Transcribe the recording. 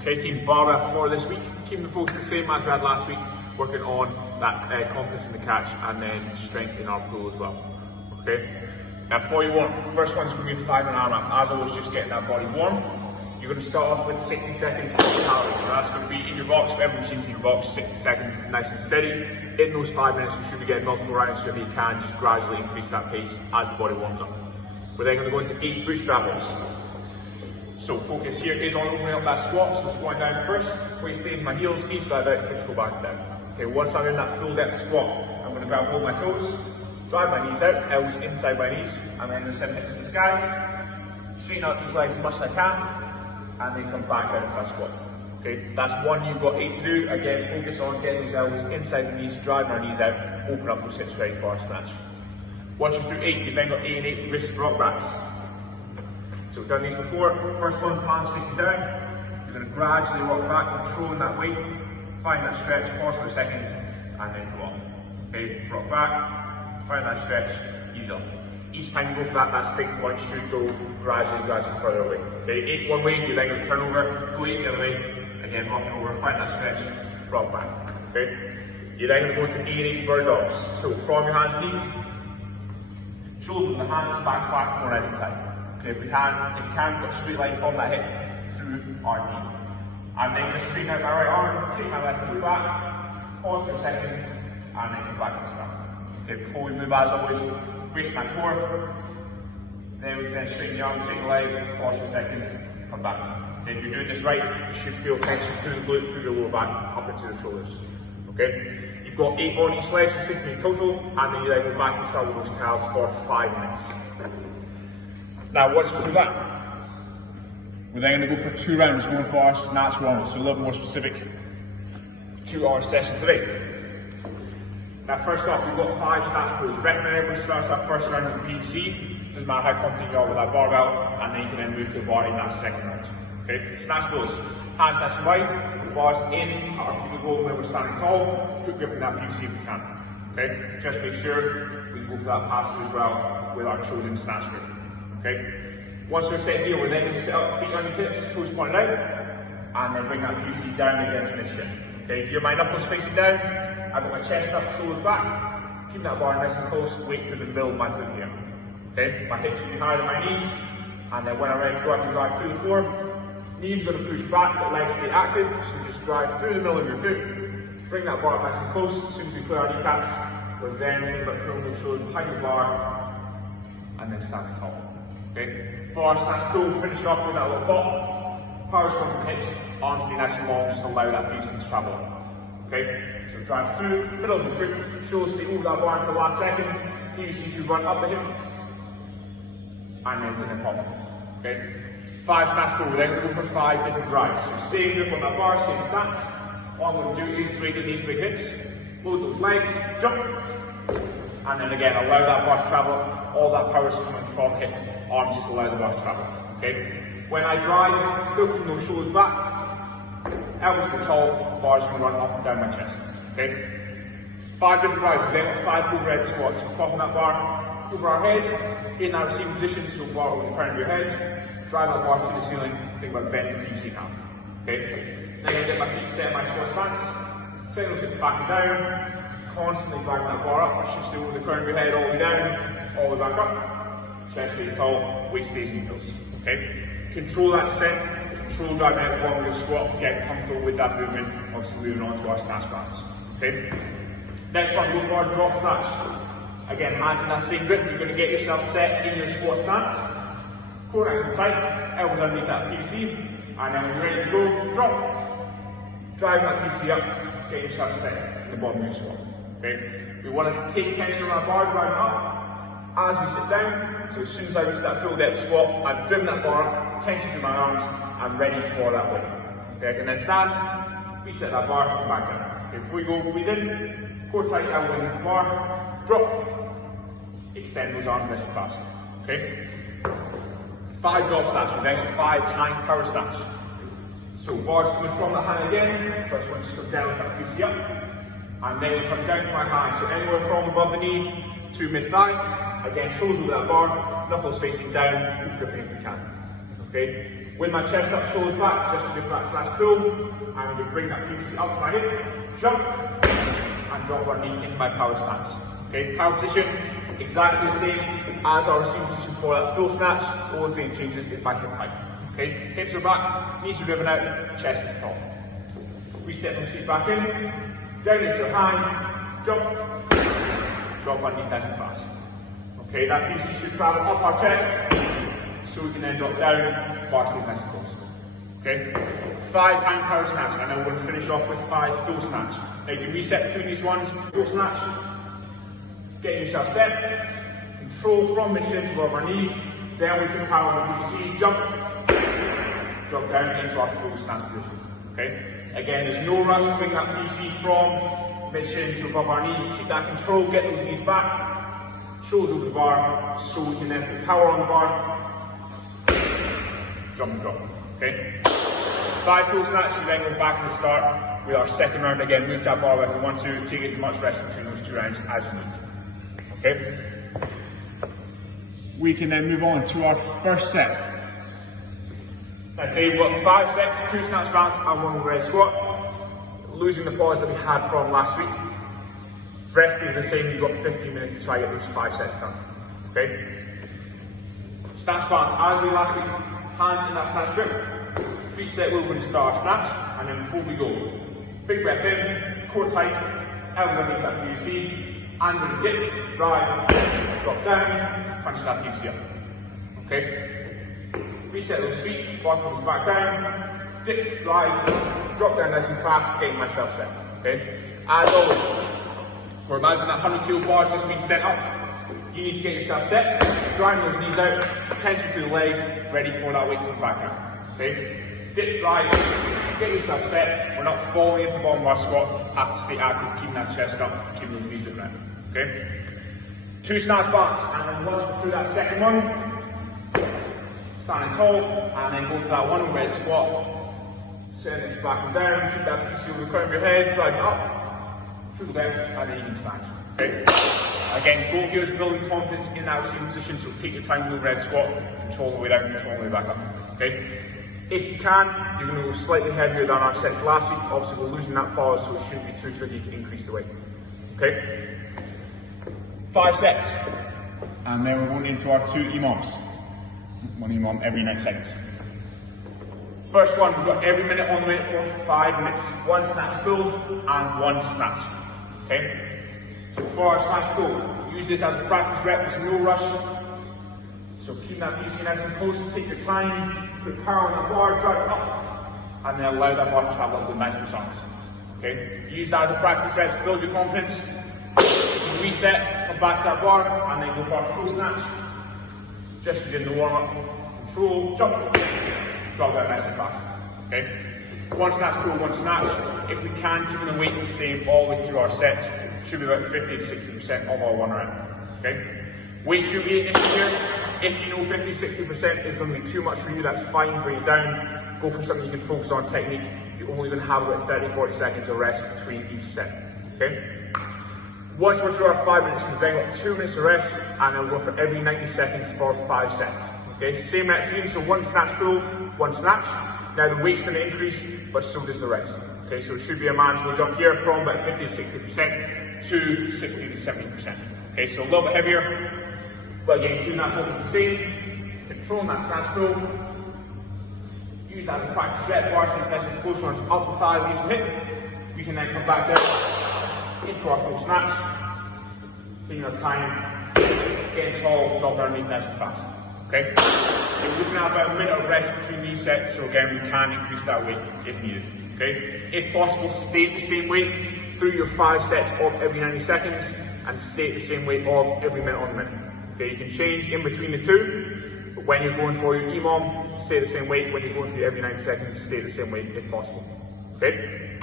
Okay team, barbell for this week, keeping the focus the same as we had last week, working on that confidence in the catch and then strength in our pull as well. Okay, now for you one, first one's going to be 5 minute arm up. As always, just getting that body warm. You're going to start off with 60 seconds of calories, so that's going to be in your box, whatever machine's in your box, 60 seconds, nice and steady. In those 5 minutes, we should be getting multiple rounds, so if you can, just gradually increase that pace as the body warms up. We're then going to go into 8 bootstrap lifts. So focus here is on opening up that squat, so squatting down first, weight stays in my heels, knees slide out, hips go back and down. Okay, once I'm in that full depth squat, I'm going to grab hold my toes, drive my knees out, elbows inside my knees, and then send hips to the sky, straighten out these legs as much as I can, and then come back down to that squat. Okay, that's one you've got 8 to do. Again, focus on getting those elbows inside the knees, drive my knees out, open up those hips ready for our snatch. Once you're through 8, you've then got 8 and 8 wrist rock backs. So we've done these before. First one, palms facing down. You're going to gradually rock back, controlling that weight. Find that stretch, pause for a second, and then come off. Okay, rock back, find that stretch, ease off. Each time you go for that stick point should go gradually further away. Okay, 8 one way, you're then going to turn over, go 8 the other way, again rock over, find that stretch, rock back. Okay, you're then going to go into 8 and 8 bird dogs. So from your hands and knees, shoulders with the hands, back flat, more nice and tight. Okay, if you can, got a straight line from that hip through our knee. I'm then going to straighten out my right arm, take my left foot back, pause for a second, and then come back to the start. Okay, before we move, as always, brace my core. Then we can straighten the arm, straighten the leg, pause for a second, come back. Okay, if you're doing this right, you should feel tension through the glute, through the lower back, up into the shoulders. Okay, you've got 8 on each leg, so 16 in total, and then you then go back to start with those cows for 5 minutes. Now, once we do that, we're then going to go for 2 rounds, going for our snatch run, so a little more specific to our session today. Now, first off, we've got 5 snatch pulls. Recommend everyone starts that first round with the PVC. Doesn't matter how confident you are with that barbell, and then you can then move to the bar in that second round. Okay, snatch pulls. Hand snatch wide, the bars in, our people go when we're standing tall. Put grip in that PVC if we can. Okay, just make sure we go for that pass through as well with our chosen snatch grip. Okay. Once we're set here, we're then going to set up feet on your hips, toes pointed out, and then bring that PVC down against my shin. Okay, here my knuckles facing down, I've got my chest up, shoulders back, keep that bar nice and close, weight through the middle of my foot here. Okay, my hips should be higher than my knees, and then when I'm ready to go, I can drive through the floor. Knees are going to push back, but legs stay active, so just drive through the middle of your foot, bring that bar up nice and close. As soon as we clear our kneecaps, we're then thinking about pulling those shoulders behind the bar, and then standing tall. Okay. For our snatch pull, finish off with that little pop. Power squat from the hips, arms stay nice and long, just allow that PVC to travel. Okay, so drive through, middle of the foot, shoulders stay over that bar until the last second. PVC should run up the hip, and then pop. Okay, 5 snatch pull, we're then going to go for 5 different drives. So same grip on that bar, same stance. All I'm going to do is break the knees, break hips, load those legs, jump, and then again allow that bar to travel. All that power is coming from hip. Arms just allow the bar to travel. Okay? When I drive, still keeping those shoulders back, elbows go tall, bars can run up and down my chest. Okay? 5 different drives, we then got 5 overhead squats. So popping that bar over our head, in that receiving position, so bar over the crown of your head, drive that bar through the ceiling, think about bending the PVC half. Okay? Then I get my feet set in my squat stance, send those hips back and down, constantly driving that bar up, I should stay over the crown of your head all the way down, all the way back up. Chest stays tall, weight stays in heels. Okay? Control that descent, control driving out the bottom of your squat, get comfortable with that movement, obviously moving on to our snatch bars. Okay? Next one, go for our drop snatch. Again, hands in that same grip, you're going to get yourself set in your squat stance. Core nice and tight, elbows underneath that PVC, and then when you're ready to go, drop. Drive that PVC up, get yourself set in the bottom of your squat. Okay? We want to take tension on our bar, drive it up. As we sit down, so as soon as I reach that full depth squat, I've driven that bar up, tension through my arms, I'm ready for that weight. Okay, I can then stand, reset that bar, come back down. Okay, before we go, breathe in, core tight, elbows underneath the bar, drop, extend those arms nice and fast. Okay? 5 drop snatches, then got 5 hang power snatch. So bars coming from the hand again, first one just go down with that PVC up, and then we come down to my hand, so anywhere from above the knee to mid-thigh. Again, shoulders over that bar, knuckles facing down, keep gripping if you can. Okay? With my chest up, shoulders back, just a good back slash pull. I'm going to bring that PVC up to my hip, jump, and drop underneath into my power stance. Okay, power position, exactly the same as our receiving position for that full snatch. All the thing changes is my hip height. Okay, hips are back, knees are driven out, chest is tall. Reset those feet back in, down into your hand, jump, drop underneath nice and fast. Okay, that PVC should travel up our chest, so we can then drop down, bar stays nice and close. Okay, 5 hand power snatch, and then we're going to finish off with 5 full snatch. Now you can reset between these ones, full snatch, getting yourself set, control from mid-shin above our knee, then we can power on the PVC, jump, drop down into our full snatch position. Okay, again, there's no rush, bring that PVC from mid-shin to above our knee, keep that control, get those knees back, shoulders over the bar, so we can then put power on the bar, jump and drop. Okay, 5 full snatches, then go back to the start with our second round. Again, move that bar if you want to, take as much rest between those 2 rounds as you need. Okay, we can then move on to our first set. Now today we've got 5 sets, 2 snatch balance and 1 overhead squat. Losing the pause that we had from last week. Rest is the same, you've got 15 minutes to try to get those 5 sets done. Okay, snatch balance, as we did last week, hands in that snatch grip. 3 set we're going to start our snatch, and then before we go, big breath in, core tight, elbows underneath that PVC, and we're going to dip, drive, drop down, punch that PVC up. Okay, reset those feet, bar comes back down, dip, drive, drop down nice and fast, getting myself set. Okay, as always, we're imagining that 100 kilo bars just being set up. You need to get yourself set, driving those knees out, tension through the legs, ready for that weight to come back down. Okay, dip, drive, get yourself set. We're not falling into the bottom of our squat, have to stay active, keeping that chest up, keeping those knees driven out. Okay, 2 snatch balance, and then once we're through that second one, standing tall, and then go to that 1 overhead squat, send it back and down, keep that PVC over the crown of your head, drive it up, through the left, and then you can stand. Okay, again, goal here is building confidence in that receiving position, so take your time with the overhead squat, control the way down, control the way back up. Okay, if you can, you're going to go slightly heavier than our sets last week. Obviously we're losing that pause, so it shouldn't be too tricky to increase the weight. Okay, 5 sets, and then we're going into our 2 EMOMs. 1 EMOM every 9 seconds. First one, we've got every minute on the minute for 5 minutes. 1 snatch pull and 1 snatch. Okay, so for our snatch pull, use this as a practice rep, there's no rush. So keep that PVC nice and close, take your time, put power on the bar, drive it up, and then allow that bar to travel up with nice results. Okay, use that as a practice rep, build your confidence. Reset, come back to that bar, and then go for our full snatch. Just within the warm up, control, jump, drop that nice and fast. Okay, 1 snatch pull, 1 snatch. If we can, keep the weight the same all the way through our sets, should be about 50 to 60% of our 1 round. Okay, weight should be an issue here. If you know 50-60% is going to be too much for you, that's fine, bring it down. Go for something you can focus on technique. You're only going to have about 30-40 seconds of rest between each set. Okay, once we're through our 5 minutes, we've then got 2 minutes of rest, and then we'll go for every 90 seconds for 5 sets. Okay, same reps again, so 1 snatch pull, 1 snatch. Now the weight's going to increase, but so does the rest. Okay, so it should be a manageable jump here from about 50 to 60% to 60 to 70%. Okay, so a little bit heavier, but again, keeping that focus the same, controlling that snatch pull. Use that as a practice rep, bar stays nice and close, runs up the thigh, leaves the hip. We can then come back down into our full snatch. Taking our time, getting tall, drop underneath nice and fast. Okay? We're looking at about a minute of rest between these sets, so again, we can increase that weight if needed. Okay? If possible, stay at the same weight through your 5 sets of every 90 seconds, and stay at the same weight of every minute on the minute. Okay? You can change in between the 2, but when you're going for your EMOM, stay at the same weight. When you're going for your every 90 seconds, stay at the same weight if possible. Okay?